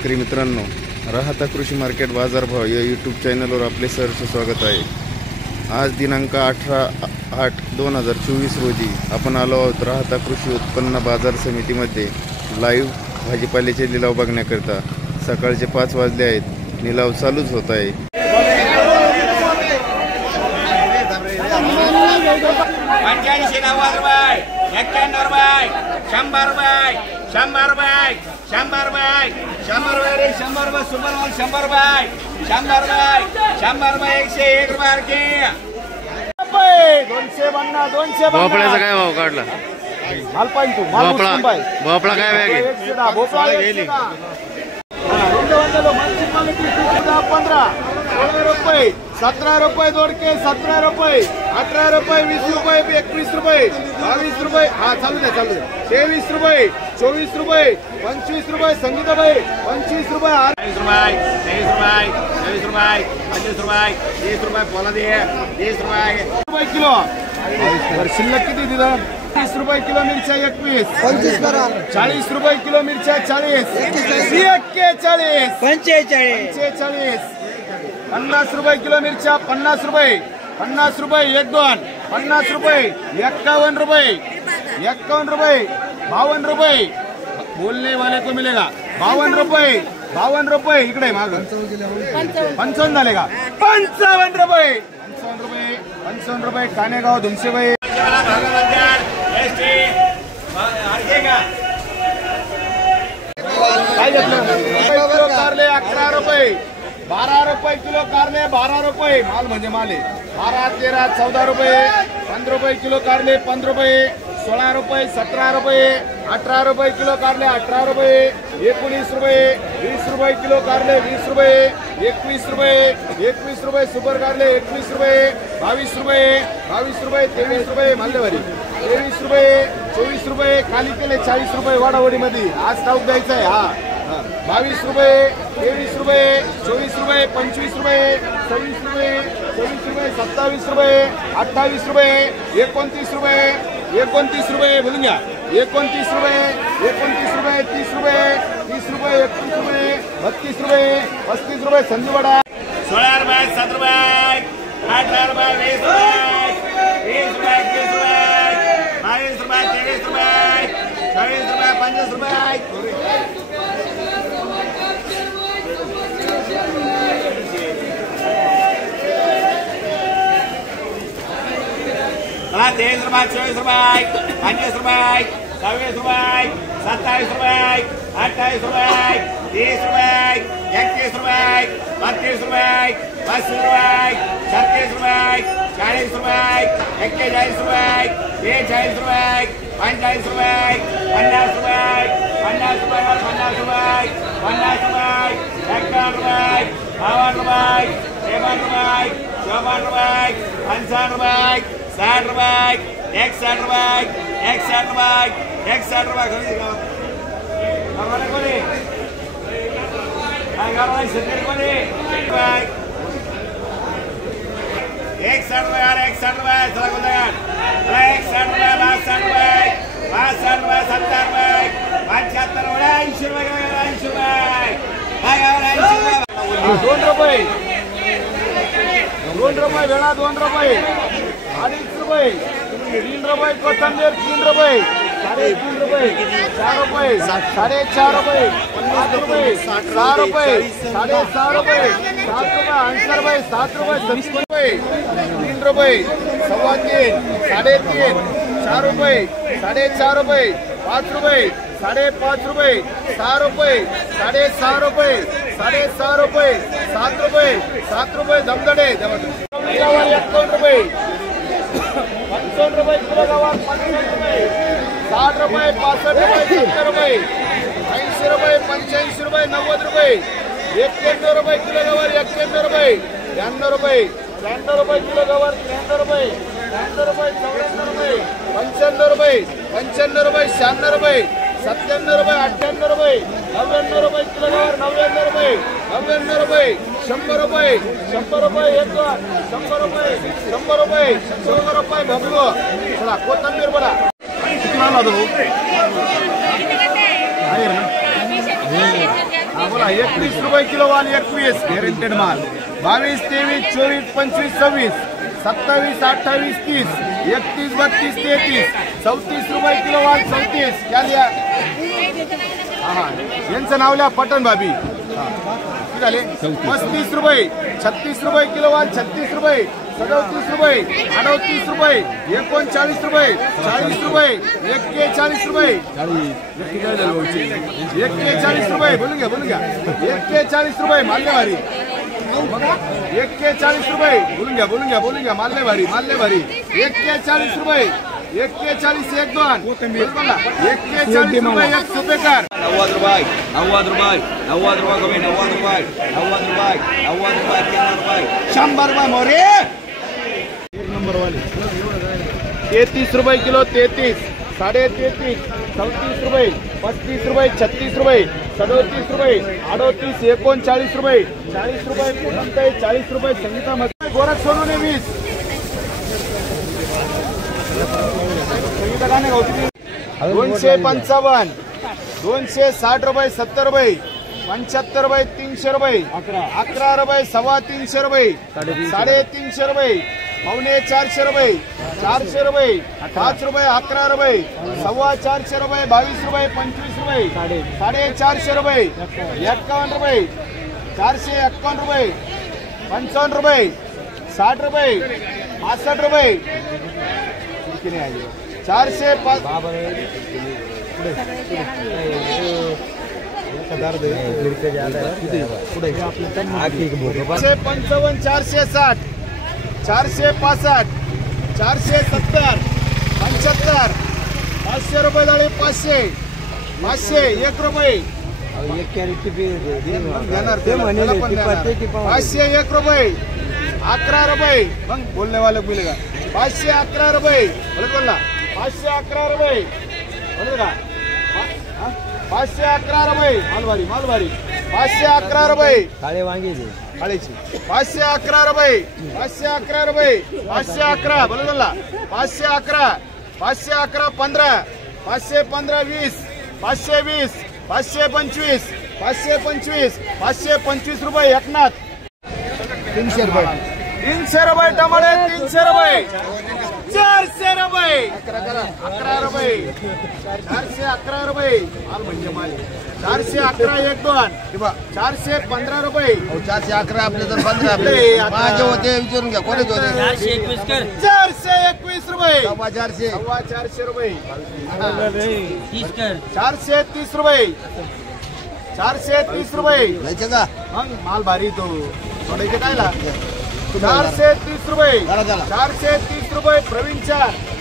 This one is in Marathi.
शेतकरी मित्रांनो, राहता कृषी मार्केट बाजारभाव या यूट्यूब चॅनलवर आपले सहर्ष स्वागत आहे। आज दिनांक 18/8/2024 रोजी आपण आलो आहोत राहता कृषी उत्पन्न बाजार समितीमध्ये लाईव्ह भाजीपाल्याचे लिलाव बघण्याकरता। सकाळचे 5 वाजले आहेत, लिलाव चालूच होत आहे। 250 भोपळ्याचा काय भाव काढला? भोपळा काय बॅग आहे? 17 रुपये दोडके, 17 रुपये, 18 रुपये, 20 रुपये, 21 रुपये, 22 रुपये, हा चालू दे 23 रुपये, 24 रुपये, 25 रुपये, संगीताबाई 25 रुपये, 23 रुपये, 23 रुपये, 24 रुपये, 25 रुपये, 30 रुपये, बोला दे 30 रुपये किलो। शिल्लक किती दिलं? 30 रुपये किलो मिरच्या 21, 40 रुपये किलो मिरच्या 40, 41, 45, 50 रुपये किलो मिरच्या 50 रुपये, 50 रुपये 1-2, 50 रुपये 51 रुपये, 51 रुपये, 52 रुपये, बोलने वाले को मिलेगा 52 रुपये, 52 रुपये इकडे माग 55 झाले का? 55 रुपये, 55 रुपये कानेगाव धुमसेबाई काय घेतलं? कारले 11 रुपये, 12 रुपये किलो कारले, 12 रुपये माल म्हणजे माल आहे। 12, 13, 14 रुपये, 15 रुपये किलो कारले 15 रुपये, 16 रुपये, 17 रुपये, 18 रुपये किलो कारले 18 रुपये, 19 रुपये, 20 रुपये किलो कारले 20 रुपये, 21 रुपये, 21 रुपये सुपर कारले 21 रुपये, 22 रुपये, 23 रुपये मालदेवारी 23 रुपये, 24 रुपये खाली केले 40 रुपये वाडावडीमध्ये आज स्टॉक द्यायचा आहे। हा 22 रुपये, 23 रुपये, 24 रुपये, 25 रुपये, 26 रुपये, 27 रुपये, 28 रुपये, 29 रुपये, 29 रुपये बोलून घ्या 29 रुपये, 30 रुपये, 30 रुपये, 31 रुपये, 32 रुपये, 35 रुपये संजूवाडा 16 रुपये, 7 रुपये, 18 रुपये, 20 रुपये, 20 रुपये, 21 रुपये, 22 रुपये, 23 रुपये, 24 रुपये, 50 रुपये, 23 रुपये, 24 रुपये, 25 रुपये, 26 रुपये, 27 रुपये, 28 रुपये, 30 रुपये, 31 रुपये, 32 रुपये, 35 रुपये, 36 रुपये, 40 रुपये, 41 रुपये, 42 रुपये, 45 रुपये, 50 रुपये, 50 रुपये, 50 रुपये, 50 रुपये, 51 रुपये, 52 रुपये, 53 रुपये, 54 रुपये, 55 रुपये, 60 रुपये, 61 रुपये, 61 रुपये, 61 रुपये खरेदी करा। गावाला कोणी? काय गावाला शेतकरी कोणी? 61 रुपये, 61 रुपये, चला कोणता? 61 रुपये, 62 रुपये, 62 रुपये, 70 रुपये, 75 रुपये, 80 रुपये, 80 रुपये, काय गावाला 80 रुपये, 2 रुपये, 2 रुपये वेळा 2 रुपये, 2.5 रुपये, 3 रुपये कोथंबीर 3 रुपये, 3.5 रुपये, 4 रुपये, 4.5 रुपये, 5 रुपये, 6 रुपये, 6.5 रुपये, 7 रुपये, 80 रुपये, 7 रुपये, 70 रुपये, 3 रुपये, 3.25, 3.5, 4 रुपये, 4.5 रुपये, 5 रुपये, 5.5 रुपये, 6 रुपये, 6.5 रुपये, 6.5 रुपये, 7 रुपये, 7 रुपये दमदडे 1 रुपये, 55 रुपये किलो गवार 55 रुपये, 60 रुपये, 65 रुपये, 70 रुपये, 80 रुपये, 85 रुपये, 90 रुपये, 91 रुपये किलो गवार 91 रुपये, 92 रुपये, 93 रुपये किलो गवार 93 रुपये, 93 रुपये, 94 रुपये, 95 रुपये, 95 रुपये, 96 रुपये, 97 रुपये, 98 रुपये, 99 रुपये किलो गवार 99 रुपये, 99 रुपये, 100 रुपये, 100 रुपये 1-2, 100 रुपये, 100 रुपये, 100 रुपये बघलो चला कोथंबीर बोला किती माल होतो आहे ना बोला 31 रुपये किलो माल 21 गॅरंटेड माल 22 23 24 25 26 27 28 30 31 32 33 34 रुपये किलो माल 34 क्या लिया हा यांचं नाव लिहा पटन भाभी किती झाले 35 रुपये 36 रुपये किलो माल 36 रुपये 37 रुपये 38 रुपये 39 रुपये 40 रुपये 41 रुपये 41 रुपये बोलून घ्या 41 रुपये माल्य भारी 41 रुपये बोलून घ्या माल्य भारी 41 रुपये 41 1 2 41 रुपये 1 सुपेकर 90 रुपये कमी 90 रुपये 100 रुपये मोरे 33 रुपये किलो 33 33.5 34 रुपये 35 रुपये 36 रुपये 37 रुपये 38 39 रुपये 40 रुपये पूनमताई 40 रुपये संगीता मध्ये गोरख सोनूने 20 संगीता गाणे गावती 255 260 रुपये 70 रुपये 75 रुपये 300 रुपये 11 रुपये 325 रुपये 350 रुपये 450 रुपये 400 रुपये 5 रुपये 11 रुपये 425 रुपये 22 रुपये 25 रुपये 450 रुपये 51 रुपये 451 रुपये 55 रुपये 60 रुपये 65 रुपये 405 455 460 465 470 75 500 रुपये झाले 500 1 रुपये 501 रुपये 11 रुपये मग बोलने वाले बोलेगा 511 रुपये बोला 511 रुपये बोले का 511 रुपये मालवारी 511 रुपये काळे वांगे काळेची 511 रुपये 511 रुपये 511 बोला 511 511 15 515 20 520 525 525 525 रुपये एकनाथ 300 रुपये 300 रुपये टमाटे 300 रुपये 400 रुपये 11 रुपये 411 रुपये माल म्हणजे माल 411 1 2 415 रुपये 411 आपले तर 15 आपले माझे होते विचारून घ्या कोणी होते 421 रुपये 450 400 रुपये 30 430 रुपये 430 रुपये घ्यायचे का मग माल भारी तो थोडे काय 430 रुपये 430 रुपये प्रवीण 4